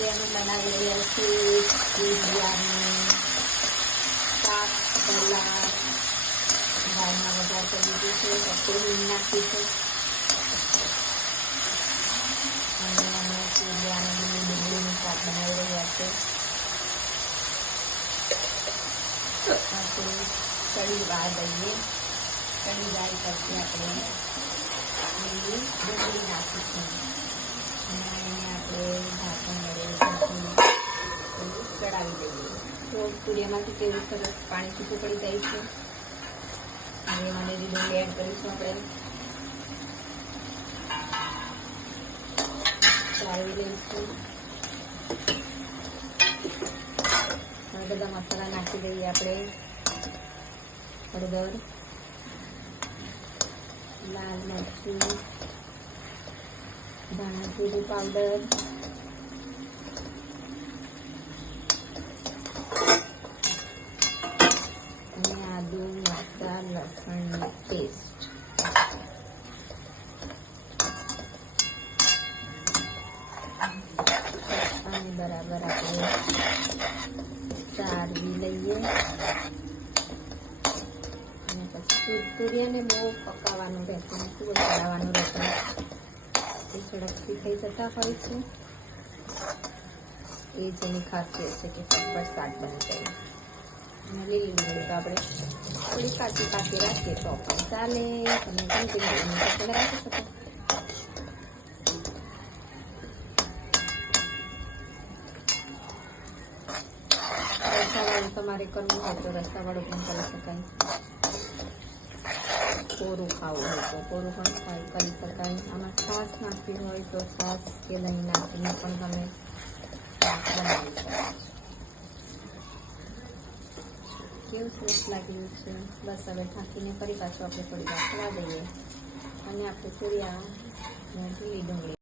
બનાવી રહ્યા છીએ બિરયાની શાક સલાડ દાળમાં વઘાર કરી દીધું છે તેલ નાખી છે અને અમે બિરયાની ડુંગળીનું શાક બનાવી રહ્યા છે કઢી વાર દઈએ કઢી દાળ પછી આપણે ડુંગળી નાખીશું અને આપણે ઢાંકણ વડે ચડાવી દઈએ તો સૂર્યમાંથી કેવું સરસ પાણી છૂટું પડી જાય છે હવે એમાં ડુંગળી એડ કરીશું આપણે ચડાવી લઈશું હવે બધા મસાલા નાખી દઈએ આપણે હળદર લાલ મરચું ધાણા જીરું પાવડર અને આદુ મરચાં લસણની પેસ્ટ અને બરાબર આપણે ચાળવી લઈએ અને પછી સૂર્યને બહુ પકાવવાનું રહેશે ને ખૂબ જ ચડાવવાનું રહેશે એ ઝડપથી થઈ જતા હોય છે એ જેની ખાસિયત છે કે ફટફટ શાક બની જાય અને લીલી ડુંગળી તો આપણે થોડી કાચી કાચી રાખીએ તો પણ ચાલે તમે તમે રાખી શકો રસાવાળું તમારે કરવું હોય તો રસાવાળું પણ કરી શકાય કોરું ખાવું હોય તો કોરું પણ કરી શકાય આમાં છાશ નાખવી હોય તો છાશ કે દહીં નાખીને પણ તમે બનાવી શકો કેવું સરસ લાગ્યું છે બસ હવે ઢાંકીને ફરી પાછું આપણે થોડી વાર ચલા દઈએ અને આપણે સૂર્યા લીલી ડુંગળી